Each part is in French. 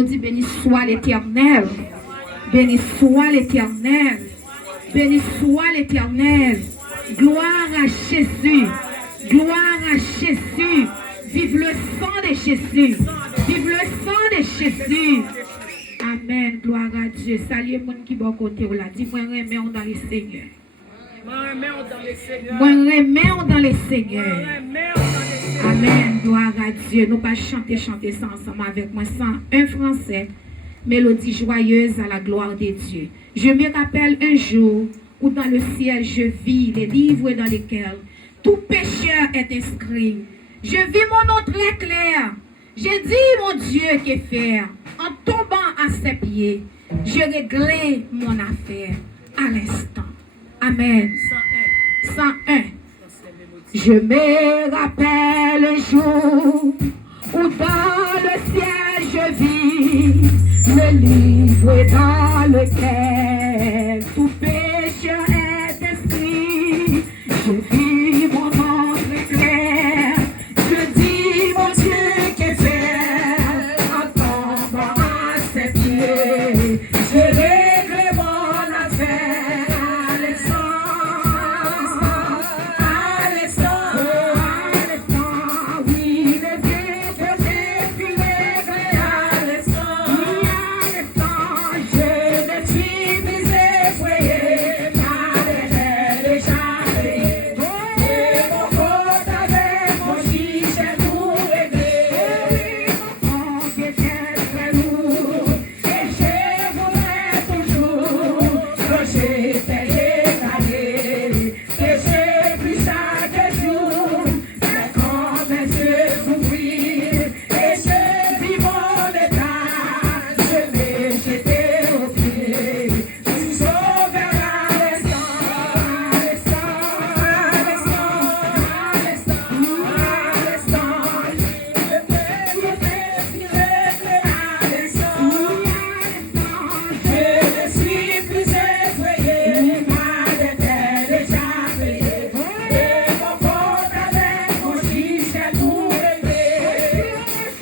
nous dit béni soit l'Éternel. Béni soit l'Éternel. Béni soit l'Éternel. Gloire à Jésus. Gloire à Jésus. Vive le sang de Jésus. Vive le sang de Jésus. Amen. Gloire à Dieu. Salut les gens qui sont à côté. Dis-moi, remets dans les Seigneurs. Moi, remets dans les Seigneurs. Amen. Gloire à Dieu. Nous pas chanter ça ensemble avec moi. 101 français. Mélodie joyeuse à la gloire de Dieu. Je me rappelle un jour où dans le ciel je vis les livres dans lesquels tout pécheur est inscrit. Je vis mon nom très clair. J'ai dit, mon Dieu, que faire? En tombant à ses pieds, je réglais mon affaire à l'instant. Amen. 101. Je me rappelle un jour où dans le ciel je vis le livre dans lequel tout pécheur est inscrit. Je vis mon nom très clair. Je dis, mon Dieu, que faire? En tombant à ses pieds, je règle mon affaire à l'instant, oui, le Dieu que j'ai pu régler à l'instant, oui, à l'instant, je ne suis plus effrayé, car l'Éternel est déjà payé. Et mon compte avec mon juge est tout réglé. Mon compte est très lourd, et je voudrais toujours que j'étais égalé, que j'ai plus chaque jour, mais quand mes yeux s'ouvrirent, et je vis mon état, je l'ai jeté aux pieds du Sauveur à l'instant, à l'instant, je peux respirer à l'instant, je ne suis plus effrayé, ma dette est déjà payée, et mon compte avec mon juge est tout réglé.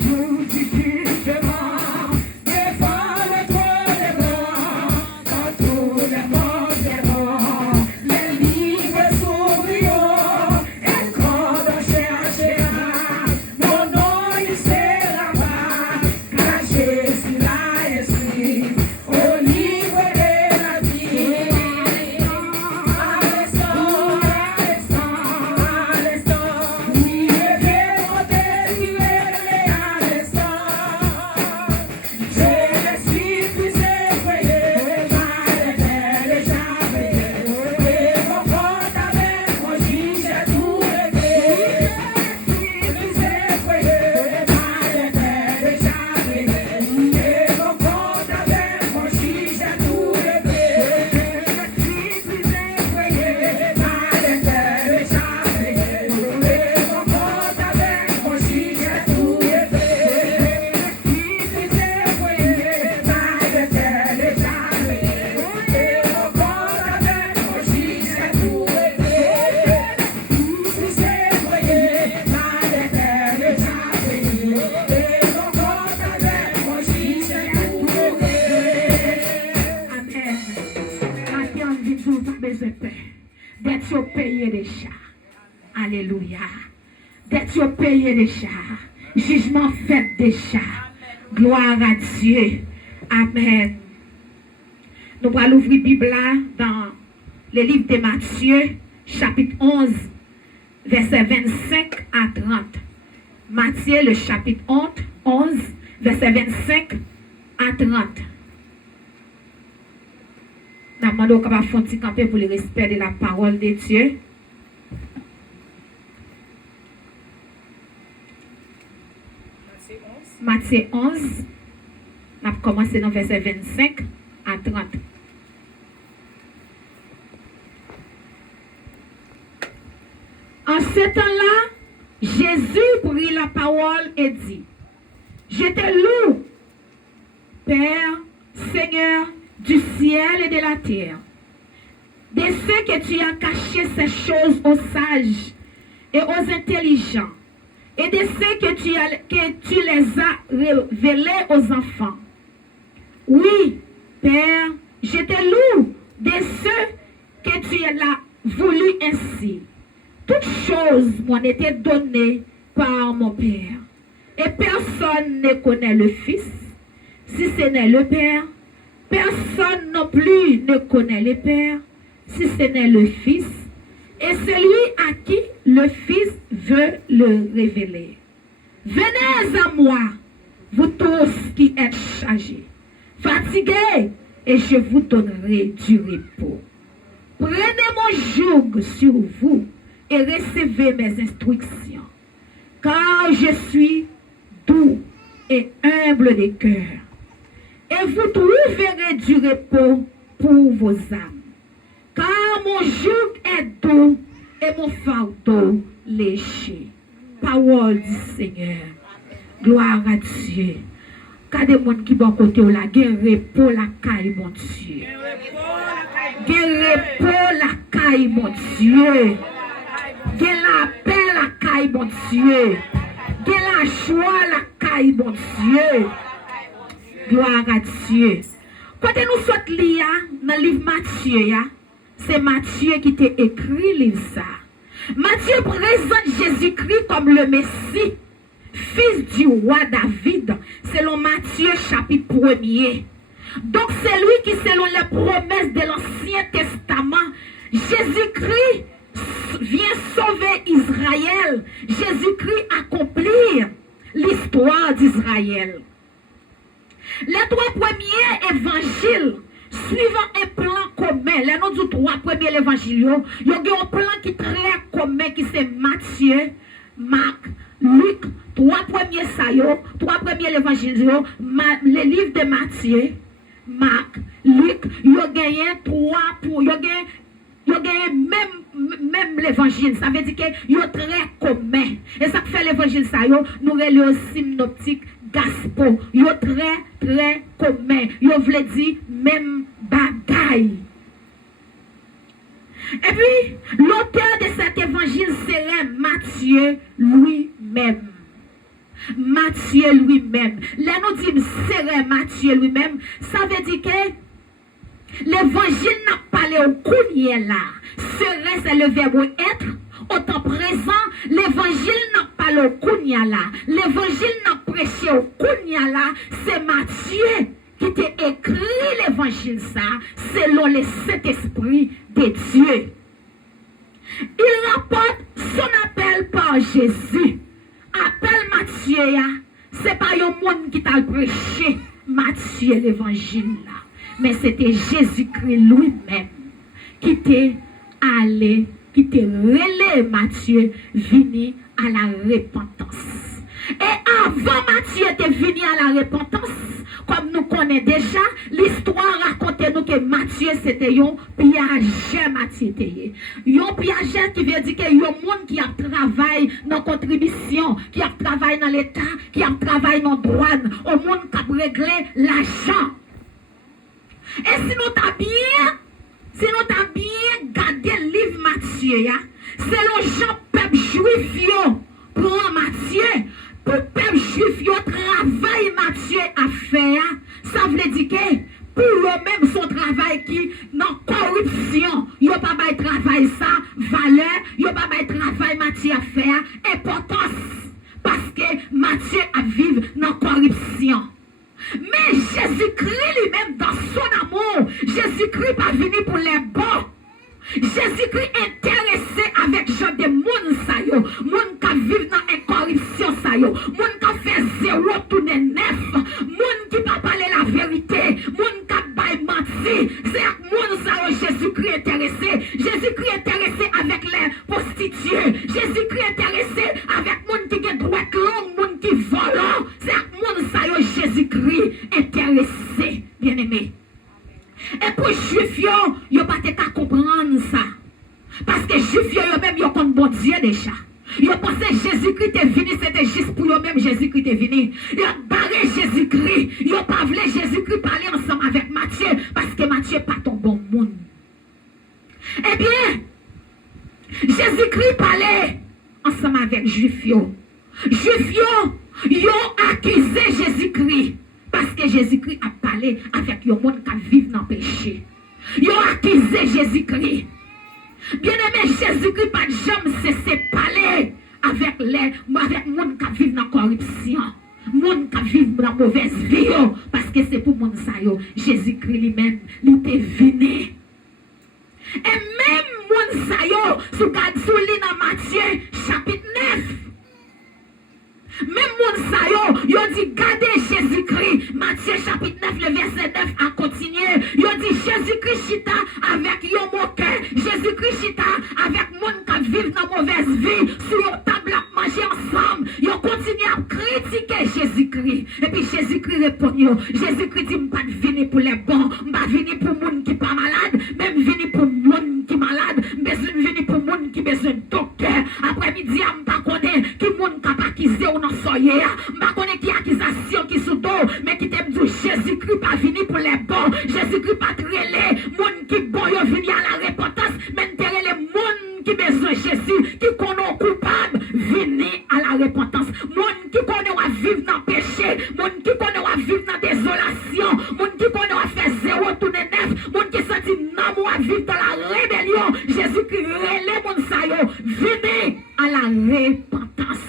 Jour du jugement, devant le trône des blancs, quand tous les mondes verront, les livres s'ouvriront, et quand on cherchera, mon nom il sera là, car Jésus l'a inscrit au livre de la vie. À l'instant, oui, le Dieu monté sur à l'instant, je ne suis plus effrayé, ma dette est déjà payée, et mon compte avec mon juge est tout réglé. Je ne suis plus effrayé, ma dette est déjà payée, et mon compte avec mon juge est tout réglé. Je ne suis plus effrayé, ma dette est déjà payée, et mon compte avec mon juge est tout réglé. Je ne suis plus effrayé, ma dette est déjà payée, et mon compte avec mon juge est tout réglé. Je ne suis plus effrayé, ma dette est déjà payée, et mon compte avec mon juge est tout réglé. Amen. Quand on dit tout, pas besoin de paix. D'être payé déjà. Alléluia. D'être payé déjà. Jugement fait déjà. Gloire à Dieu. Amen. Nous allons ouvrir la Bible là dans le livre de Matthieu, chapitre 11, versets 25 à 30. Matthieu, le chapitre 11, versets 25 à 30. Nous demandons qu'on va faire un petit camper pour le respect de la parole de Dieu. Matthieu 11, on a commencé dans verset 25 à 30. En ce temps-là, Jésus prit la parole et dit, je te loue, Père, Seigneur du ciel et de la terre, de ce que tu as caché ces choses aux sages et aux intelligents, et de ce que tu les as révélés aux enfants. Oui, Père, je te loue de ceux que tu l'as voulu ainsi. Toutes choses m'ont été données par mon Père. Et personne ne connaît le Fils, si ce n'est le Père. Personne non plus ne connaît le Père, si ce n'est le Fils. Et celui à qui le Fils veut le révéler. Venez à moi, vous tous qui êtes chargés, fatigués, et je vous donnerai du repos. Prenez mon joug sur vous et recevez mes instructions, car je suis doux et humble de cœur, et vous trouverez du repos pour vos âmes, car mon joug est doux et mon fardeau léger. Parole du Seigneur. Gloire à Dieu. Quand des gens qui vont côté la guerre repos la caille, mon Dieu. Guerre repos la caille, mon Dieu. Guerre la paix la caille, mon Dieu. Guerre la joie la caille, mon Dieu. Gloire à Dieu. Quand nous sommes liés dans le livre Matthieu, c'est Matthieu qui t'a écrit le livre ça. Matthieu présente Jésus-Christ comme le Messie, fils du roi David, selon Matthieu chapitre 1er. Donc c'est lui qui, selon les promesses de l'Ancien Testament, Jésus-Christ vient sauver Israël. Jésus-Christ accomplir l'histoire d'Israël. Les 3 premiers évangiles suivant un plan commun, les noms du 3 premiers évangiles, il y a un plan qui est très commun qui c'est Matthieu, Marc, Luc, 3 premiers saillots, 3 premiers évangiles, les livres de Matthieu, Marc, Luc, il y a gagné 3 pour, il y a gagné même l'évangile, ça veut dire qu'il y a très commun. Et ça fait l'évangile, ça, nous relèvons synoptique. Gospel, yo très commun, yo vle dire même bagaille. Et puis, l'auteur de cet évangile serait Matthieu lui-même. Matthieu lui-même. Là, nous disons serait Matthieu lui-même. Ça veut dire que l'évangile n'a pas parlé au courrier là. Serait, c'est le verbe être. Au temps présent, l'évangile n'a pas parlé au courrier là. L'évangile n'a prêché au courrier là. C'est Matthieu qui t'a écrit l'évangile ça, selon le Saint-Esprit de Dieu. Il rapporte son appel par Jésus. Appel Matthieu, c'est pas un monde qui t'a prêché Matthieu l'évangile là, mais c'était Jésus-Christ lui-même qui t'est allé, qui t'est relé Matthieu venu à la repentance. Et avant Matthieu était venu à la repentance, comme nous connaissons déjà, l'histoire raconte nous que Matthieu c'était un piageur Matthieu. Un piageur qui veut dire que y a un monde qui a travaillé dans la contribution, qui a travaillé dans l'État, qui a travaillé dans la douane, au monde qui a réglé l'argent. Et si nous t'as bien gardé le livre Matthieu, c'est le Jean peuple juif prend Matthieu. Pour le peuple juif, il travail Matthieu à faire. Ça veut dire que pour eux-mêmes, son travail qui dans corruption, il n'y a pas de travail ça, valeur, il n'y a pas de travail Matthieu à faire, importance. Parce que Matthieu a vivre dans corruption. Mais Jésus-Christ lui-même, dans son amour, Jésus-Christ pas venu pour les bons. Jésus-Christ intéressé avec gens de monde sa yo, monde qui vivent dans incorruption sa yo, monde qui fait zéro tourner neuf, monde qui pas parler la vérité, monde qui baille menti, c'est monde sa yo Jésus-Christ intéressé. Jésus-Christ intéressé avec les prostituées, Jésus-Christ intéressé avec monde qui a droit long, monde qui volant, c'est monde sa yo Jésus-Christ intéressé, bien-aimé. Et pour les juifs, ils n'ont pas qu'à comprendre ça. Parce que les juifs, eux-mêmes, ils ont comme bon Dieu déjà. Ils ont pensé que Jésus-Christ est venu, c'était juste pour eux-mêmes, Jésus-Christ est venu. Ils ont barré Jésus-Christ. Ils n'ont pas voulu Jésus-Christ parler ensemble avec Matthieu, parce que Matthieu n'est pas ton bon monde. Eh bien, Jésus-Christ parlait ensemble avec les juifs. Les juifs, ils ont accusé Jésus-Christ, parce que Jésus-Christ a parlé parler avec les gens qui vivent dans le péché. Ils ont accusé Jésus-Christ. Bien aimé, Jésus-Christ pas de jamais cessé parler avec les gens qui vivent dans la corruption. Les gens qui vivent dans la mauvaise vie. Parce que c'est pour les gens Jésus-Christ lui-même, il était venu. Et même les gens, si vous regardez dans Matthieu chapitre 9, même les gens, ils ont dit, gardez Jésus-Christ. Matthieu chapitre 9, le verset 9 a continué. Ils ont dit, Jésus-Christ chita avec yon moquin. Jésus-Christ chita avec les gens qui vivent dans la mauvaise vie. Sur une table à manger ensemble. Ils ont continué à critiquer Jésus-Christ. Et puis Jésus-Christ répond, Jésus-Christ dit, je ne suis pas venu pour les bons. Je ne suis pas venu pour les gens qui ne sont pas malades. Même venu pour les gens qui sont malades. Je suis venu pour les gens qui ont besoin de docteur. Après-midi, je ne sais pas qui les gens qui ont accusé ou non soyez. Je ne sais pas qui accusation qui sont dos. Mais qui t'aime dire, Jésus-Christ pas venu pour les bons. Jésus-Christ pas trélé. Les gens qui bon, ils viennent à la repentance. Mais les gens qui ont besoin de Jésus, qui connaissent coupable, venez à la repentance. Les gens qui connaissent à vivre dans le péché. Les gens qui connaissent à vivre dans la désolation. Les gens qui connaissent à faire zéro tourner neuf. Les gens qui sentent non à vivre dans la rébellion. Jésus-Christ relève les gens. Venez à la repentance.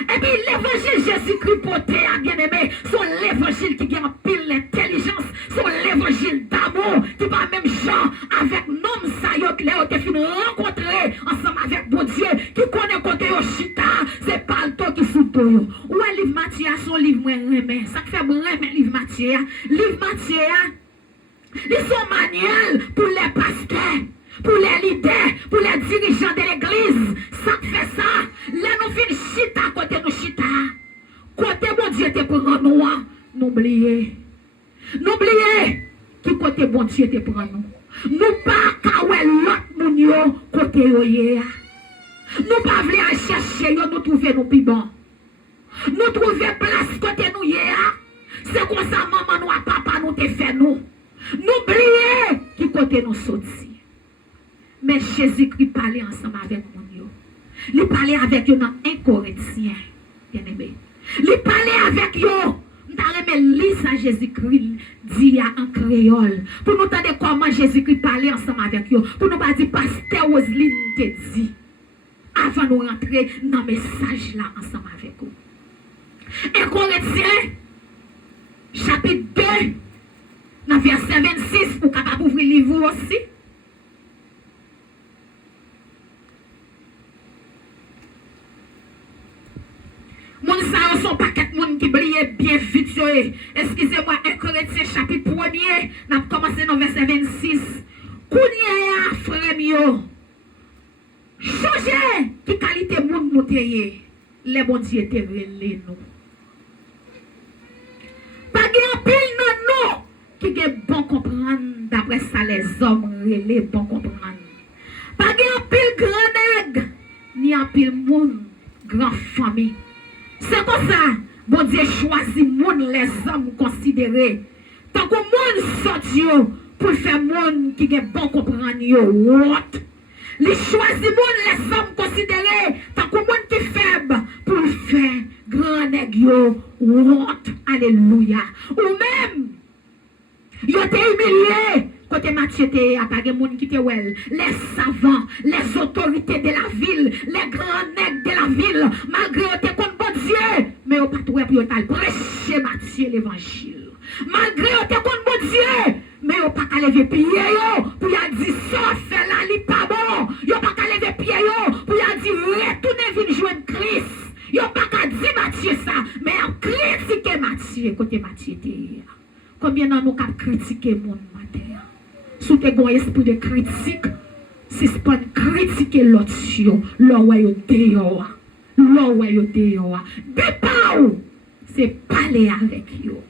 Et puis l'évangile Jésus-Christ porté à bien-aimé, c'est l'évangile qui a pile l'intelligence, c'est l'évangile d'amour qui va même genre avec nom Sayo qui a été rencontré ensemble avec bon Dieu, qui connaît côté Yoshita, c'est pas le temps qui sous toi. Ou un livre Matthieu, son livre moi remet, ça fait moi remet livre Matthieu. Livre Matthieu, ils sont manuels pour les pasteurs. Pour les leaders, pour les dirigeants de l'église, ça fait ça. Là, nous finissons chita côté nous chita. Côté bon Dieu te prend nous, n'oubliez. N'oubliez qui côté bon Dieu te prend nous. Nous pas kawel l'autre moun yo côté yo ye. Nous pas vle à chercher yo, nous trouver nous plus bon. Nous trouver place côté nous ye. C'est comme ça maman nous a papa nous te fait nous. N'oubliez qui côté nous sorti. Mais Jésus-Christ parlait ensemble avec nous. Il parlait avec eux dans 1 Corinthiens. Bien-aimé. Il parlait avec eux. Nous lire ça Jésus-Christ dit en créole. Pour nous entendre comment Jésus-Christ parlait ensemble avec eux. Pour nous pas dire pasteur Oseline te dit. Avant de rentrer dans le message là ensemble avec eux. 1 Corinthiens chapitre 2 dans verset 26 pour capable ouvrir le livre aussi. Moun sa son paquet moun qui brille bien vite. Excusez-moi, 1 Corinthiens chapitre 1er, nous avons commencé dans verset 26. Kounia frère mio. Changer qui qualité moun nous teye. Les bon Dieu te relé nous. Pas gen pile non nous qui gen bon comprendre d'après ça les hommes relé bon comprendre. Pas gen pile grand nègre ni en pile moun grand famille. C'est comme ça, bon Dieu choisit moun les hommes considérés. Tant que moun sorti pour faire moun qui est bon comprendre yo. What? Il choisit moun les hommes considérés. Tant que moun qui faible pour faire grand nèg yo. What? Alléluia. Ou même, yo te humilié. Côté Matthieu, il y a pas de monde qui te well. Les savants, les autorités de la ville, les grands nègres de la ville, malgré que tu contre bon Dieu, mais au pas tout pour prêcher Matthieu l'évangile. Malgré que tu contre bon Dieu, mais au pas qu'à lever pied pour y dire ça fait là, il pas bon. Yo pas qu'à lever pied pour y dire retournez venir joindre Christ. Yo pas qu'à dire Matthieu ça, mais à critiquer Matthieu côté Matthieu. Combien d'entre nous avons critiqué mon matin? Si tu as un esprit de critique, si ce n'est pas critiquer l'autre, c'est parler avec eux.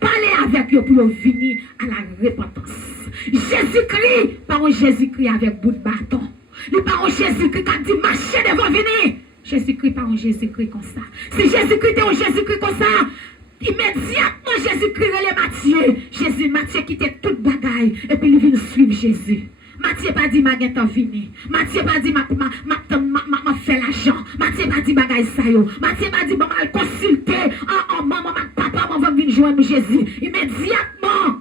Parler avec eux pour venir à la repentance. Jésus-Christ, par un Jésus-Christ avec bout de bâton. Il par un Jésus-Christ qui a dit marchez devant venir. Jésus-Christ par un Jésus-Christ comme ça. Si Jésus-Christ est un Jésus-Christ comme ça, immédiatement Jésus-Christ relève Matthieu. Matthieu quittait toute bagaille et puis il vient suivre Jésus. Matthieu pas dit ma gâteau vini. Matthieu pas dit ma fait l'argent. Matthieu pas dit bagaille ça yo. Matthieu pas dit mal consulter en maman joindre Jésus. Immédiatement,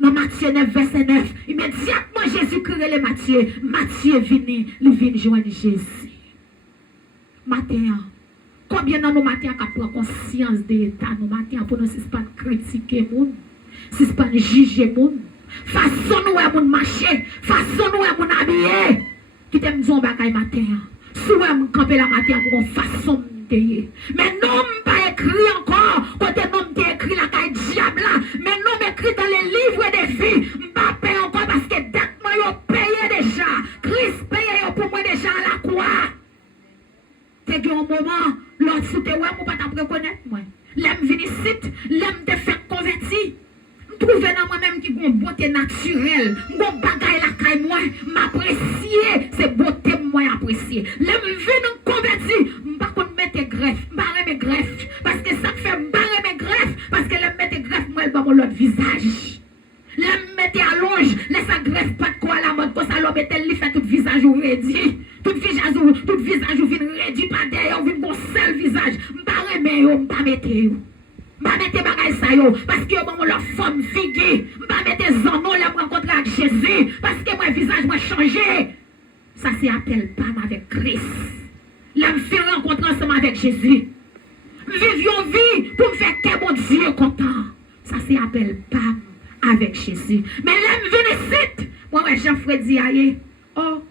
dans Matthieu 9, verset 9, immédiatement Jésus-Christ les Matthieu. Matthieu vient, il vient joindre Jésus. Matin, combien de nous matin qui prend conscience de l'état, nous matin pour nous, si ce n'est pas critiquer les gens, si ce n'est pas juger les gens, façon nous est marcher, façon nous est habiller, qui t'aime dire un bagage matin. Si vous me camper la matin pour une façon de me. Mais non, je pas écrit encore, côté non, je écrit la caille diable là, mais non, m'écrit dans les livres des vies, je ne pas payer encore parce que dès que moi, je paye déjà, Christ paye pour moi déjà à la croix. C'est un moment, l'autre sous tes ouais, je ne pas reconnaître moi. L'aime venir ici, l'aime te faire convertir. Je trouve dans moi-même qui a une beauté naturelle, je bagaille la caille moi, m'apprécier, c'est beauté moi apprécier. L'aime venir convertir, je ne pas mettre greffe, je ne pas mettre greffe, parce que ça fait barrer mes greffes, parce que l'aime mettre greffe moi, elle va mon l'autre visage. L'aime mettre allonge, laisse sa greffe pas de quoi à la mode, pour ça l'homme elle fait tout visage ou réduit. Tout visage ou vient réduit par derrière, ou vient mon seul visage. Je ne pas remettre, je ne pas mettre. Je ne pas mettre bagay sa yo, parce que bon, la femme figue. Je ne pas mettre zono, là, rencontrer avec Jésus, parce que mon visage m'a changé. Ça c'est appel PAM avec Christ. Là, me faire rencontrer ensemble avec Jésus. Vivions vie pour me faire que mon Dieu content. Ça c'est appel PAM avec Jésus. Mais là, me venez ici. Moi, Jean-Frédie aïe. Oh,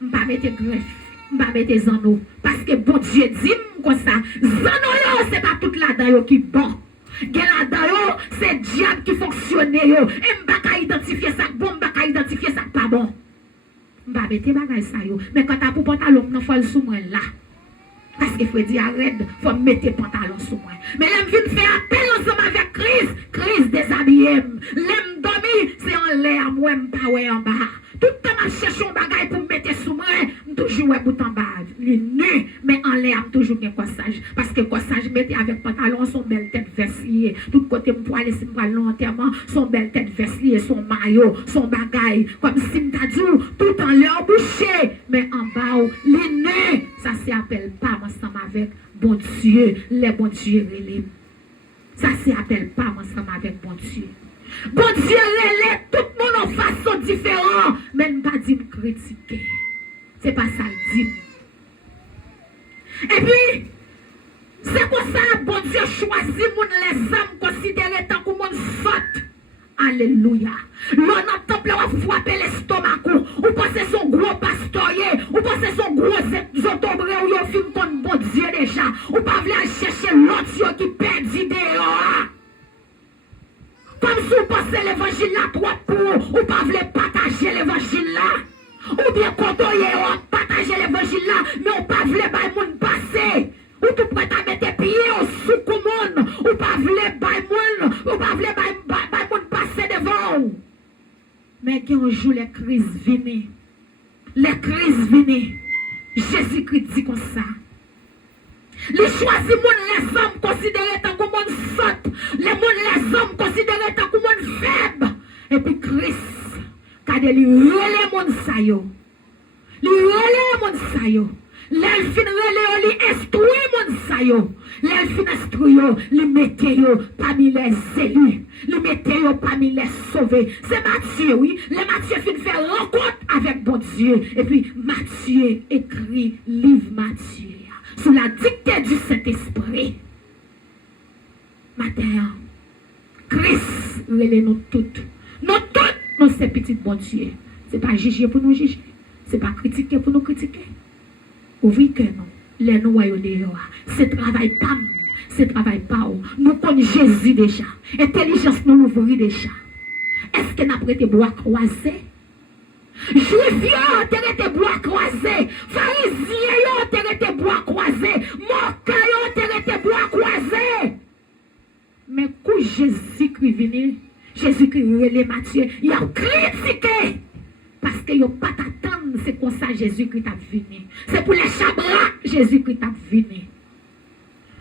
je ne pas mettre greffe. Je ne pas mettre zono. Parce que bon Dieu dit comme ça. Zono, ce n'est pas toute la dedans qui est bon. La dedans, c'est diable qui fonctionne. Et je ne peux pas identifier ça bon, je ne peux pas identifier ça pas bon. Je ne peux pas mettre bagay ça. Mais quand tu as pour pantalon, il faut le sous moi là. Parce qu'il faut dire arrête, il faut mettre pantalon sous moi. Mais là, je viens faire appel ensemble avec Christ. Christ déshabillé. L'aime dormi, c'est en l'air, moi, je ne peux pas en bas. Tout le temps, je cherche un bagage pour me mettre sous moi. Je toujours un bout en bas. Il est nu, mais en l'air, je toujours un corsage. Parce que corsage, je mettais avec pantalon, son belle tête vestlier. Tout côté, je peux aller si je vais l'enterrement, son belle tête vestlier, son maillot, son bagage. Comme si je t'ai dit, tout en l'air bouché. Mais en bas, il est nu. Ça s'appelle pas ensemble avec bon Dieu. Les bons dieux relèvent. Ça s'appelle pas ensemble avec bon Dieu. Bon Dieu relève tout le monde en façon différente. Mais ne pas dire critiquer. C'est pas ça le dit. Et puis, c'est pour ça que bon Dieu choisit les âmes considérées tant que mon saute. Alléluia. L'on a temple à frapper l'estomac. Ou pensez son gros pastorier. Ou pensez son gros zotobré. Ou yon film contre bon Dieu déjà. Ou pas vouloir chercher l'autre qui perd d'idées. Comme si vous pensez l'évangile là trop pour. Ou pas vouloir partager l'évangile là. Ou bien contoyer, partager l'évangile là. Mais ou pas vouloir bailler moun passer. Ou tout prêt à mettre pieds au sous monde. Ou pas vouloir bailler moun. Ou pas vouloir bailler moun passer devant. Mais quand on joue les crises venaient. Les crises venaient. Jésus-Christ dit comme ça. Les choisis les hommes considérés tant que monde saute. Les hommes considérés tant que monde faible. Et puis Christ, quand il relève mon sayo. Il relève mon sayo. L'elfin relève, il instruit mon sayo. L'elfin instruit, il mettez parmi les élus. Il mettez parmi les sauvés. C'est Matthieu, oui. Les Matthieu fin faire rencontre avec bon Dieu. Et puis Matthieu écrit livre Matthieu. Sous la dictée du Saint-Esprit. Matin, Christ relève nous toutes. Nous toutes, nous sommes petits bon Dieu. Ce n'est pas juger pour nous juger. Ce n'est pas critiquer pour nous critiquer. Ouvrez que non. Les noyaux dehors. C'est travail pas nous. C'est travail pas nous. Nous connaissons Jésus déjà. Intelligence nous l'ouvrir déjà. Est-ce que nous avons été bois croisés? Juifs ont été bois croisés. Pharisiens ont été bois croisés. Mocaillons ont été bois croisés. Mais quand Jésus-Christ est venu, Jésus-Christ relève Matthieu, il a critiqué. Parce qu'il n'y a pas d'attendre, c'est comme ça Jésus-Christ a venu. C'est pour les chabras, Jésus-Christ a venu.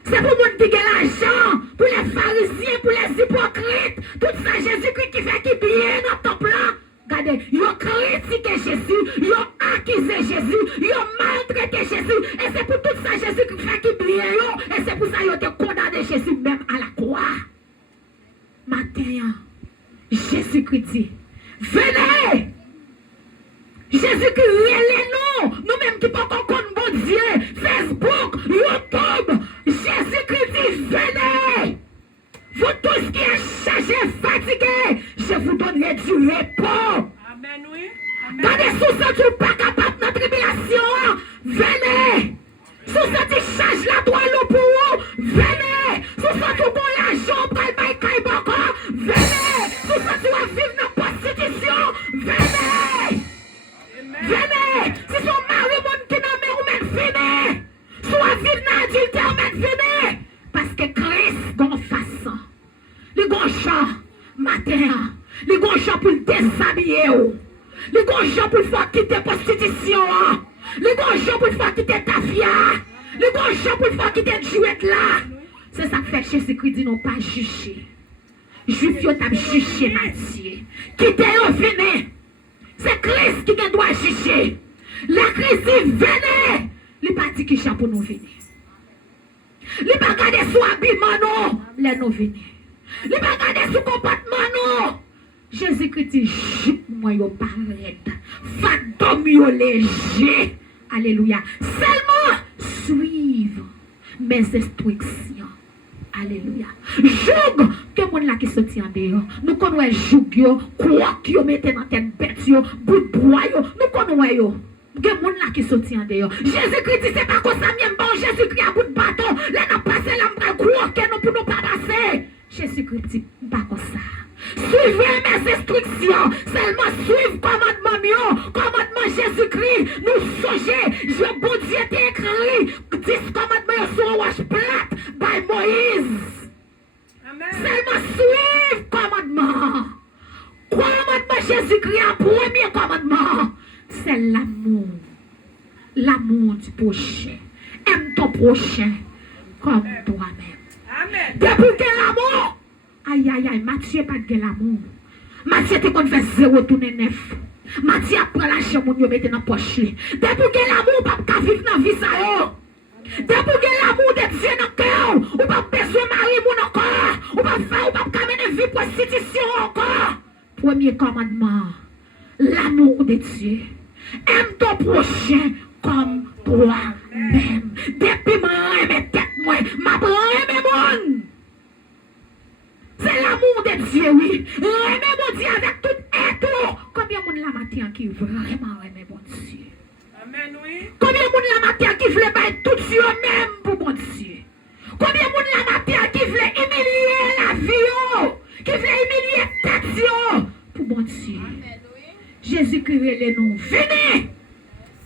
C'est pour les gens qui ont l'argent, pour les pharisiens, pour les hypocrites. Tout ça, Jésus-Christ qui fait qui bien dans ton plan. Regardez, ils ont critiqué Jésus, ils ont accusé Jésus, ils ont maltraité Jésus. Et c'est pour tout ça Jésus qui fait qui bien. Et c'est pour ça qu'ils ont condamné Jésus même à la croix. matin, Jésus-Christ dit, venez! Jésus-Christ, relève-nous! Nous-mêmes qui pas encore bon Dieu, Facebook, YouTube, Jésus-Christ dit, venez! Vous tous qui êtes chargés, fatigués, je vous donnerai du repos. Amen, oui. Gardez sous ça, tu pas capable de notre tribulation. Venez. Sous ça, tu charges la toile pour vous. Venez. Sous ça, tu bon l'argent pour le bail boko. Venez. Sous ça, tu vas vivre dans la prostitution. Venez. Venez. Si son mari monde qui n'a pas ou même venez. Soit vivre dans l'adultère, même venez. Parce que Christ, gon façon. Les gon chant matin. Les gon chant pour le déshabiller. Les gon chant pour le faire quitter la prostitution. Les gon chant pour le faire quitter ta fille. Les gon chant pour le faire quitter le jouet là. C'est ça que fait Jésus-Christ dit non pas juger. Juif yo t'a jugé Matthieu. Quittez-le, venez. C'est Christ qui doit juger. La Christ dit venez. Les partis qui chant pour nous venir. Les pas garder sous habillement non, les nous venir. Les pas garder sous comportement non. Jésus-Christ dit jupe moi yo paraître. Fadom yo léger. Alléluia. Seulement suivre mes instructions. Alléluia. Joug que mon là qui sorti en dehors. Nous connaissons joug yo, quoi qui yo mette dans tête bête yo, bout de bois yo. Nous connaissons yo. Que mon là qui sorti en dehors. Jésus-Christ dit c'est pas comme ça même bon Jésus-Christ à bout de bâton. Là n'a passé là m'pral quoi que nous pour nous pas passer. Jésus-Christ dit pas comme ça. Suivez mes instructions. Seulement suivre commandement Jésus-Christ. Nous songez. Je bon Dieu t'ai écrit 10 commandements sur un wash plate by Moïse. Amen. Seulement suivre commandement. Commandement Jésus-Christ, un premier commandement, c'est l'amour. L'amour du prochain. Aime ton prochain comme toi-même. Amen. Depuis que l'amour. Aïe, aïe, aïe, Matthieu pas de l'amour. Matthieu te qu'on fait 0 tourner 9. Matthieu prend l'argent mon yo mette dans poche. Depuis que l'amour pas vivre dans vie ça yo. Depuis que l'amour de Dieu dans cœur, ou pas besoin marier mon encore, ou pas faire ou pas mener vie prostitution encore. Premier commandement, l'amour de Dieu. Aime ton prochain comme toi-même. Depuis moi aime tête moi, m'a aime mon. C'est l'amour de Dieu, oui. Aimez mon Dieu avec tout et tout. Combien de monde la matin qui vraiment aime mon Dieu? Amen, oui. Combien de monde la matin qui veut battre tout Dieu même pour mon Dieu? Combien de monde la matin qui veut humilier la vie, qui veut humilier tête pour mon Dieu? Jésus-Christ est nous. Venez!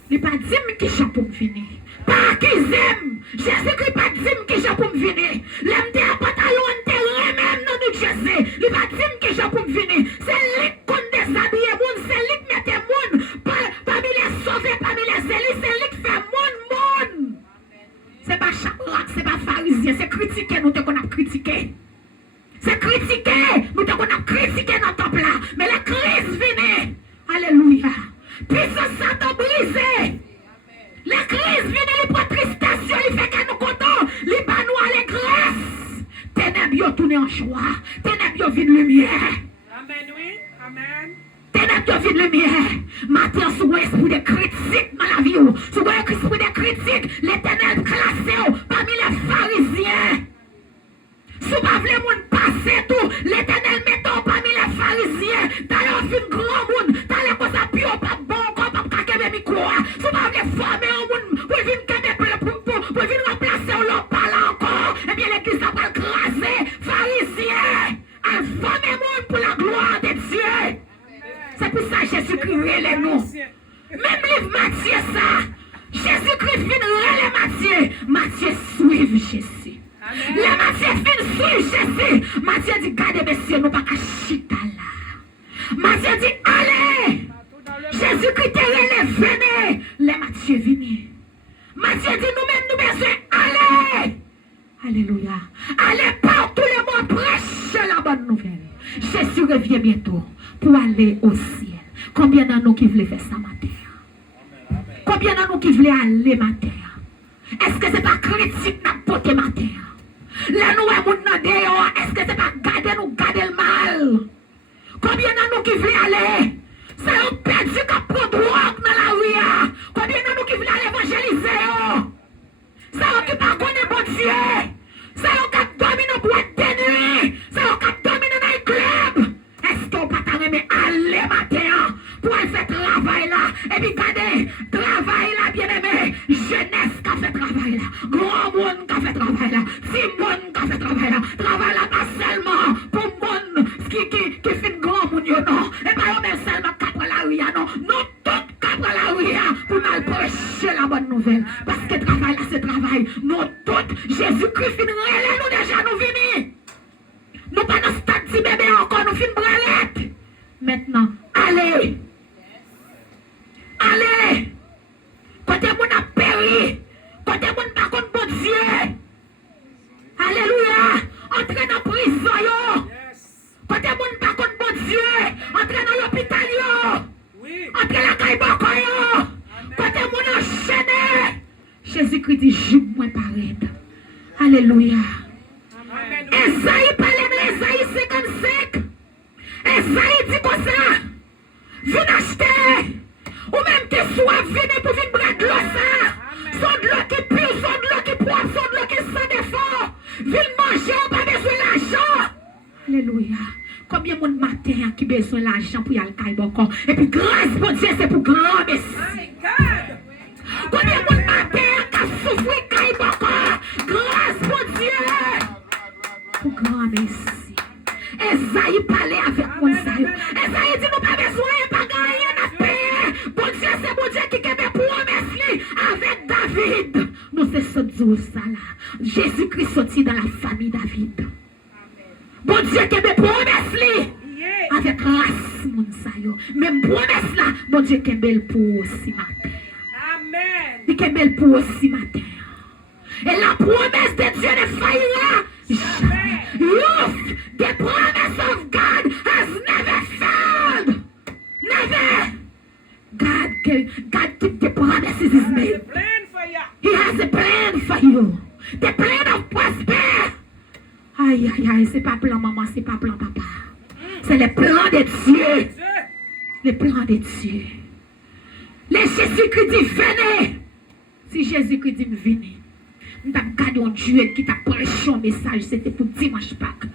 Il n'a pas dit qui chante pour me venir. Pas qui aime. Jésus-Christ pas dit qui chante pour me venir. L'aime de pantalon de même dans nous Jésus. Il n'a pas dit qui chante pour me venir. C'est lui qui déshabille moun, c'est lui qui mette moun. Parmi les sauvés, parmi les élis, c'est lui qui fait moun. C'est pas chaperak, c'est pas pharisien, c'est critiquer nous qu'on a critiqué. C'est critiquer nous qu'on a critiqué dans le temple là. Mais la crise venait. Alléluia. Puissance Satan brisé. La crise vient, il prend tristesse, il fait que nous contents, il bat nous à l'égresse. Ténèbres tourné en joie, ténèbres viennent lumière. Amen, oui. Amen. Ténèbres viennent lumière. Maintenant, sous esprit de critique dans la vie, sous esprit de critique, l'éternel classé parmi les pharisiens. Sous pas voulez moun passer tout, l'éternel mettons parmi les pharisiens. D'ailleurs, fin grand monde, d'ailleurs, pour ça, pio, pas bon, pas kakebe micro. Sous pas voulez former un monde, pour venir remplacer l'autre parle encore. Eh bien, l'église a pas crasé, pharisiens. Elle forme monde pour la gloire de Dieu. C'est pour ça que Jésus-Christ est nous. Même livre Matthieu, ça. Jésus-Christ vient les Matthieu. Matthieu suive Jésus. Les Matthieu fin suivre Jésus. Matthieu dit, gardez messieurs, nous pas qu'à chita là. Matthieu dit, allez. Jésus-Christ est relève, venez. Les Matthieu venez. Matthieu dit, nous-mêmes, nous besoin, allez. Alléluia. Allez partout le monde, prêche la bonne nouvelle. Jésus revient bientôt pour aller au ciel. Combien d'entre nous qui veulent faire ça matin? Combien d'entre nous qui veulent aller matin? Est-ce que ce n'est pas critique notre portée matin? Là nous avons dehors, est-ce que ce n'est pas garder nous garder le mal? qui voulons aller? Ça a perdu qu'à prendre drogue dans la rue. Combien de nous qui voulons aller évangéliser? Ça a qui pas connaît bon Dieu. Ça a qui domine dans boîte de nuit. Ça a qui domine dans les clubs. Est-ce qu'on peut t'arrêter aller matin pour aller faire travail là? Et puis regardez, travail là, bien aimé. Jeunesse qui a fait travail là. Grand monde qui a fait travail là. Petit monde qui a fait travail là. Travail là pas seulement pour monde qui fait grand monde non. Et pas même seulement qui prend la rue non. Nous tous qui prend la rue pour nous prêcher la bonne nouvelle. Parce que travail là c'est travail. Nous tous, Jésus-Christ finit nous déjà nous venir. Nous pas dans stade de bébé encore, nous finissons bralette. Maintenant, allez. Allez. Côté mon a péri. Côté mon pas contre bon Dieu. Alléluia. Entrez dans prison yo. Côté mon pas contre bon Dieu. Entrez dans l'hôpital yo. Entrez la caille boko yo. Côté mon enchaîné. Jésus-Christ dit juge moi paraître. Alléluia. Esaïe parle dans Esaïe 55. Esaïe dit comme ça. Viens acheter. Ou même que soit venu pour venir prendre de l'eau ça. Son de l'eau qui pure, son de l'eau qui propre, son de l'eau qui sans défaut. Viens manger, on pas besoin d'argent. Alléluia. Combien de monde matin qui besoin d'argent pour y aller caille encore. Et puis grâce pour Dieu, c'est pour grand merci. Combien de monde matin qui a souffert caille encore. Grâce pour Dieu. Pour grand merci. Esaïe parlait avec mon Esaïe. Esaïe dit nous pas besoin, pas gagner, n'a payé. Bon Dieu, c'est bon Dieu qui a promesse avec David. Nous c'est ce Dieu ça là. Jésus-Christ sorti dans la famille David. Bon Dieu qui a promesse avec race mon Sayo. Même promesse là, bon Dieu qui a pour aussi matin. Amen. Il a belle pour aussi matin. Et la promesse de Dieu ne faillira jamais. Youth, the promise of God has never failed. Never. God keep the promises He's made. He has a plan for you. The plan of prosper. Aïe, aïe, aïe, c'est pas plan maman, c'est pas plan papa. C'est le plan de Dieu. Le plan de Dieu. Les Jésus-Christ dit venez. Si Jésus-Christ dit venez. Nous avons gardé un Dieu qui t'a prêché un message, c'était pour dimanche Pâques.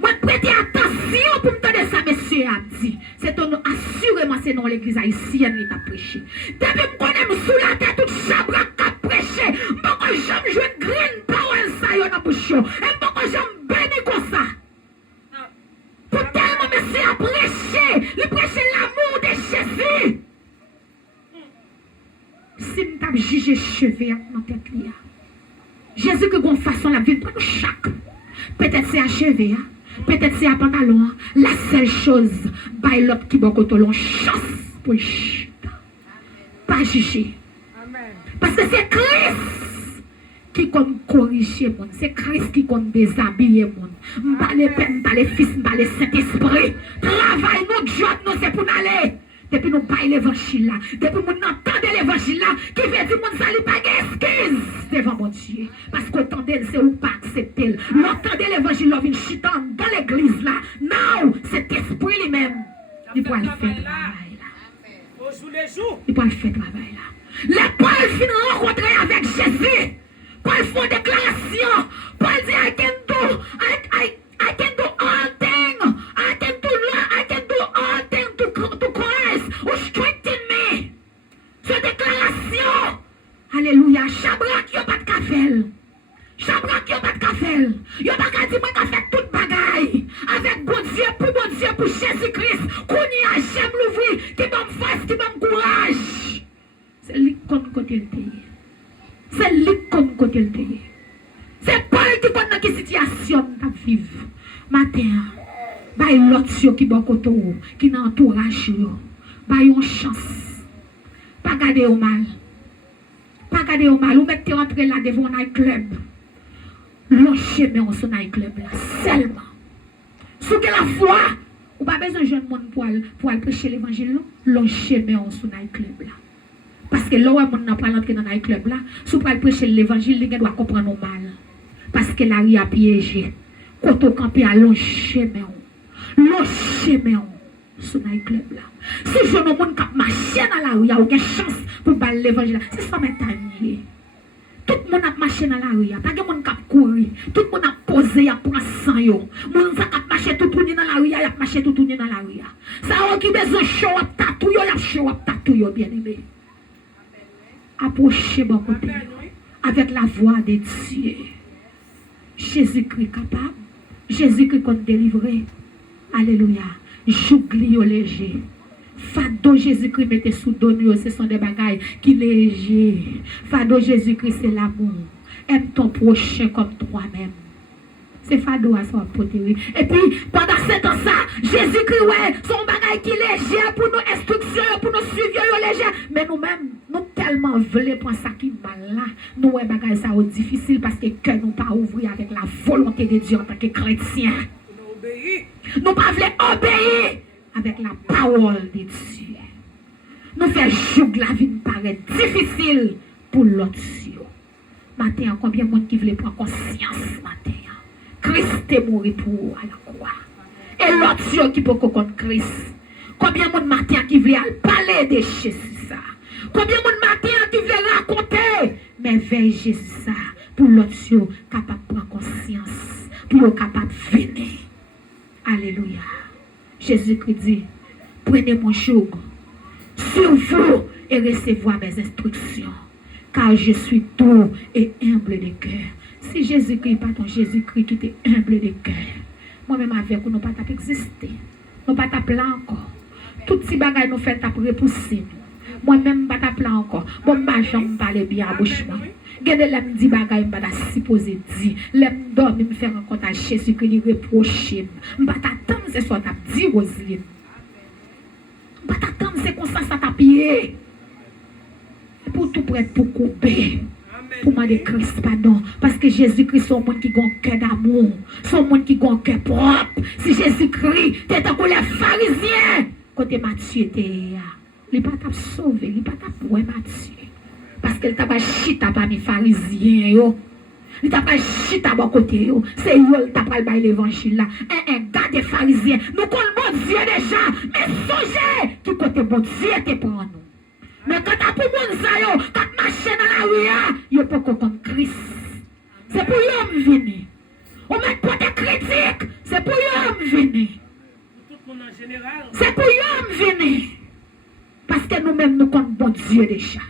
Moi, prêtez attention pour me donner ça, monsieur a dit. C'est assurément, c'est dans l'église haïtienne qui t'a prêché. Depuis que je connais sous la tête, tout chabra qui a prêché, je ne jamais jouer green power ça dans la bouche. Et je ne jamais béni comme ça. Pour tellement, monsieur a prêché, il prêché l'amour de Jésus. Si je t'ai jugé cheveux dans tête, Jésus que gon façon la vie pour chaque. Peut-être c'est à cheveux, peut-être c'est à pantalon. La seule chose, by l'autre qui beaucoup long chasse pour chute. Pas juger. Parce que c'est Christ qui compte corriger monde. C'est Christ qui compte déshabiller monde. M'parle Père, m'parle Fils, m'parle Saint-Esprit. Travail nous job nous c'est pour aller. Depuis nous baillons l'évangile là, depuis nous entendons l'évangile là, qui veut dire que nous n'allons pas d'excuses devant mon Dieu. Parce qu'autant d'elle, c'est ou pas accepter. L'entendez l'évangile là, vient chutant dans l'église là. Non, cet esprit lui-même, il peut aller faire travail là. Il peut aller faire travail là. Les Paul finissent rencontrer avec Jésus. Paul font déclaration. Paul dit, I can do all things. I can do all things to Christ who strengthen me. Cette déclaration. Alléluia. Chabrak, yo pas de café. Chabrak, yo pas de café. Yo pas qu'à dire, moi, qu'à faire toute bagaille. Avec bon Dieu, pour Jésus-Christ. Qu'on y a, j'aime l'ouvrir. Qui m'en fasse, qui m'en courage. C'est lui qu'on côté le pays. C'est lui qu'on côté le pays. C'est Paul qui connaît dans quelle situation tu vivre. Matin, bay l'autre qui bon côté qui dans entourage yo. Bay une chance. Pas garder au mal. Pas garder au mal. Ou mettez rentrer là devant un club. L'on chemin sur un club là seulement. Sous que la foi, ou pas besoin de jeune monde pour aller prêcher l'évangile, l'on chemin sur un club là. Parce que là où on n'a pas l'entrée dans un club là, si on peut prêcher l'évangile, il doit comprendre mal. Parce que la rue a piégé. Quand on campe à long chemin sous le club là. Si je ne monde qui marche dans la rue, il y a aucune chance pour baller l'évangile. C'est ça maintenant. Tout le monde a marché dans la rue, pas de monde qui a couru. Tout le monde a posé, a pris sang yo. Monde qui a marché tout tourné dans la rue, a marché tout tourné dans la rue. Ça a qui besoin show up tatou yo, y a show up tatou yo bien aimé. Approchez bon côté avec la voix de Dieu. Jésus-Christ capable. Jésus-Christ compte délivrer. Alléluia. J'oublie léger. Fado Jésus-Christ mettez sous donne, ce sont des bagailles qui léger. Fado Jésus-Christ c'est l'amour. Aime ton prochain comme toi-même. C'est fado à son poterie. Et puis, pendant ce temps-là, Jésus-Christ, ouais, son bagaille qui léger pour nos instructions, pour nos suivis léger. Mais nous-mêmes, nous tellement voulons pour ça qui mal là. Nous, ouais, bagaille ça est difficile parce que cœur nous pas ouvrir avec la volonté de Dieu en tant que chrétien. Nous pas voulons obéir avec la parole de Dieu. Nous faisons que la vie nous paraît difficile pour l'autre. Matin, combien de monde qui veut prendre conscience matin? Christ est mort pour à la croix. Et l'autre qui peut contre Christ. Combien de monde matin qui veut parler de Jésus ça? Combien de monde matin qui veut raconter mais vers Jésus ça pour l'autre capable de prendre conscience, pour être capable de venir. Alléluia. Jésus-Christ dit, prenez mon joug sur vous et recevoir mes instructions, car je suis doux et humble de cœur. Si Jésus-Christ n'est pas ton Jésus-Christ qui est humble de cœur, moi-même avec vous, nous ne pouvons pas exister. Nous ne pouvons pas t'appeler encore. Toutes ces bagailles nous font repousser. Moi-même, je ne peux pas t'appeler encore. Bon, je ne parle bien à bouche. Gardez la me dit bagaille, je ne supposé dire. L'aime dormir, me faire rencontrer à Jésus-Christ, il reproche. Je ne peux pas t'attendre, c'est ce que tu as dit, Roselyne. Je ne peux pas t'attendre, c'est comme ça t'a pillé. Pour tout prêt pour couper. Pour moi de Christ, pardon. Parce que Jésus-Christ, c'est un monde qui a un cœur d'amour. C'est un monde qui a un cœur propre. Si Jésus-Christ, t'es comme les pharisiens, côté Matthieu, il n'est pas t'a sauvé, il n'est pas t'a pour Matthieu. Parce qu'il t'a pas chita pas mes pharisiens. Il t'a pas chita bon côté. C'est eux qui t'a pas le l'évangile là. Un gars des pharisiens. Nous connaissons bon Dieu déjà. Mais songez qui côté bon Dieu te prend nous. Mais quand tu as pour mon sayo, quand tu marches dans la rue, il faut qu'on comme Christ. C'est pour eux que venir. On met pas de critiques, c'est pour eux que venir. C'est pour eux que venir. Parce que nous-mêmes, nous connaissons bon Dieu déjà.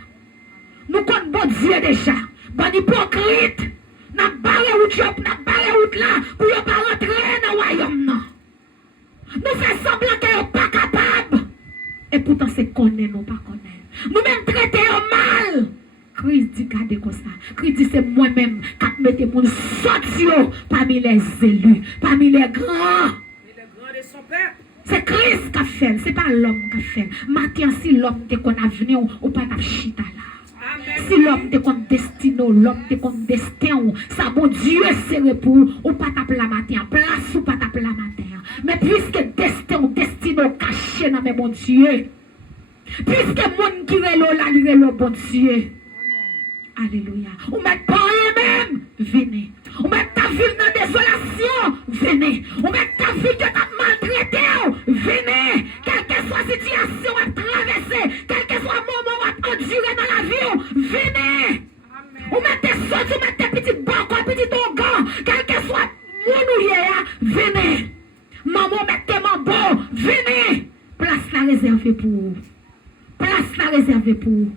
Nous connaissons bon Dieu déjà. Bon hypocrite, nous avons barré route là, pour ne pas rentrer dans le royaume. Nous faisons semblant qu'ils ne sont pas capables. Et pourtant, c'est qu'on est, nous pas qu'on est. Nous-mêmes traitons mal. Christ dit, gardez comme ça. Christ dit, c'est moi-même qui mettez mon sortir parmi les élus, parmi les grands. C'est Christ qui a fait, c'est pas l'homme qui a fait. Maintenant, si l'homme te qu'on a venu, ou pas ta chita là. Si l'homme te qu'on destino, l'homme te qu'on destin, ça bon Dieu c'est pour ou pas t'appeler la matin, place ou pas t'appeler la matin. Mais puisque destin, destino caché dans mes bon Dieu. Puisque mon qui est là, il est le bon Dieu. Alléluia. Ou mettre pas rien même, venez. Ou mettre ta vie dans la désolation, venez. Ou mettre ta vie que tu as maltraité, venez. Quelle que soit la situation à traverser, quel que soit le moment à endurer dans la vie, venez. Ou mettre tes soeurs, ou mettre tes petits bocaux, petits tongans, quel que soit mon venez. Maman, mettez tes mamans, venez. Place la réservée pour vous. Place la réservée pour vous.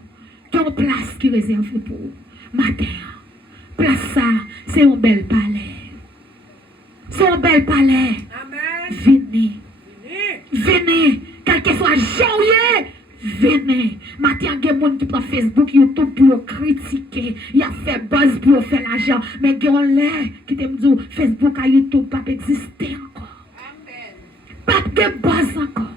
Ton place qui est réservée pour vous. Matin. Place ça, c'est un bel palais. C'est un bel palais. Amen. Venez. Venez. Quel que soit janvier, venez. Matin, il y a des gens qui prennent Facebook, YouTube pour critiquer. Il a fait buzz pour faire l'argent. Mais il y a des gens qui te disent Facebook et YouTube ne peuvent pas exister encore. Pas de buzz encore.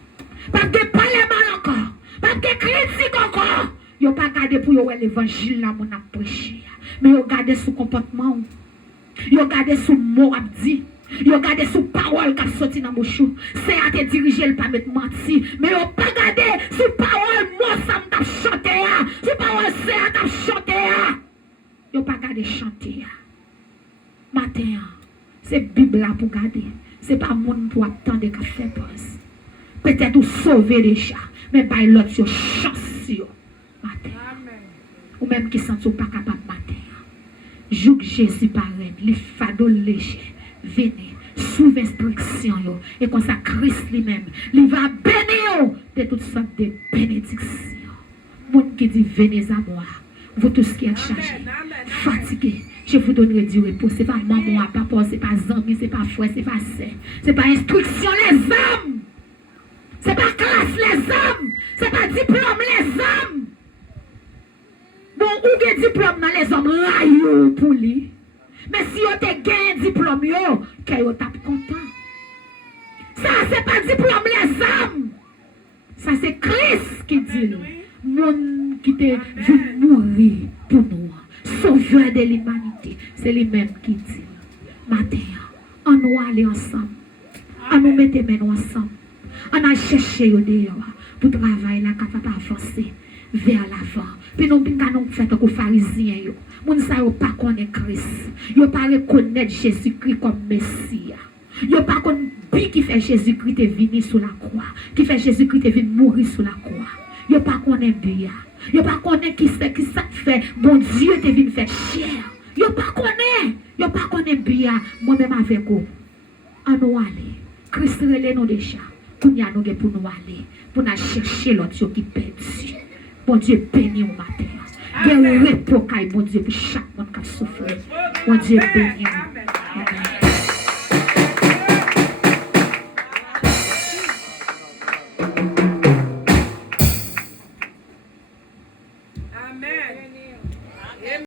Pas de parler mal encore. Pas de critique encore. Ils n'ont pas gardé pour l'évangile là, mon a prêché. Mais ils ont gardé son comportement. Ils ont gardé son mot à dire. Ils ont gardé son parole qui a sorti dans la bouche. C'est à te diriger, le pas mettre menti. Mais ils n'ont pas gardé son parole, moi ça m'a chanté. Son parole c'est à t'a chanté. Ils n'ont pas gardé chanter. Matin, c'est Bible là pour garder. Ce n'est pas monde pour attendre qu'à faire pause. peut-être ou sauver déjà, mais pas l'autre sur chance yo. Matin. Ou même qui sent ou pas capable matin. Joue que Jésus paraît, les fado léger, venez, sous instruction yo, et comme ça Christ lui-même, il va bénir de toutes sortes de bénédictions. Monde qui dit venez à moi, vous tous qui êtes chargés, fatigués, je vous donnerai du repos. C'est pas maman, papa, c'est pas amis, c'est pas frère, c'est pas sœur, c'est pas instruction les hommes, c'est pas classe les hommes, c'est pas diplôme les hommes. Bon, ou gen diplôme dans les hommes raillent pour lui. Mais si vous avez gagné diplôme, que vous êtes content. Ça, c'est pas diplôme les hommes. Ça, c'est Christ qui dit. Mon qui te veut mourir pour nous. Sauveur de l'humanité. C'est lui-même qui dit. Matin, on nous aller ensemble. On nous mettre les mains ensemble. On a cherché dehors pour travailler là, capable d'avancer vers l'avant. Puis nous nous fait comme pharisiens yo. Moun sa yo pas connaître Christ. Yo pas reconnaître Jésus-Christ comme Messie. Yo pas connaître qui fait Jésus-Christ est venu sur la croix, qui fait Jésus-Christ est venu mourir sur la croix. Yo pas connaître bien. Yo pas connaître qui ça fait bon Dieu est venu faire chair. Yo pas connaître bien moi-même avec vous. On nous aller. Christ relè nous déjà. Pour nous aller pour nous aller, pour nous chercher l'autre qui perdu. Bon Dieu béni au matin. Guerre repos, bon Dieu, pour chaque monde qui a souffert. Bon Dieu béni.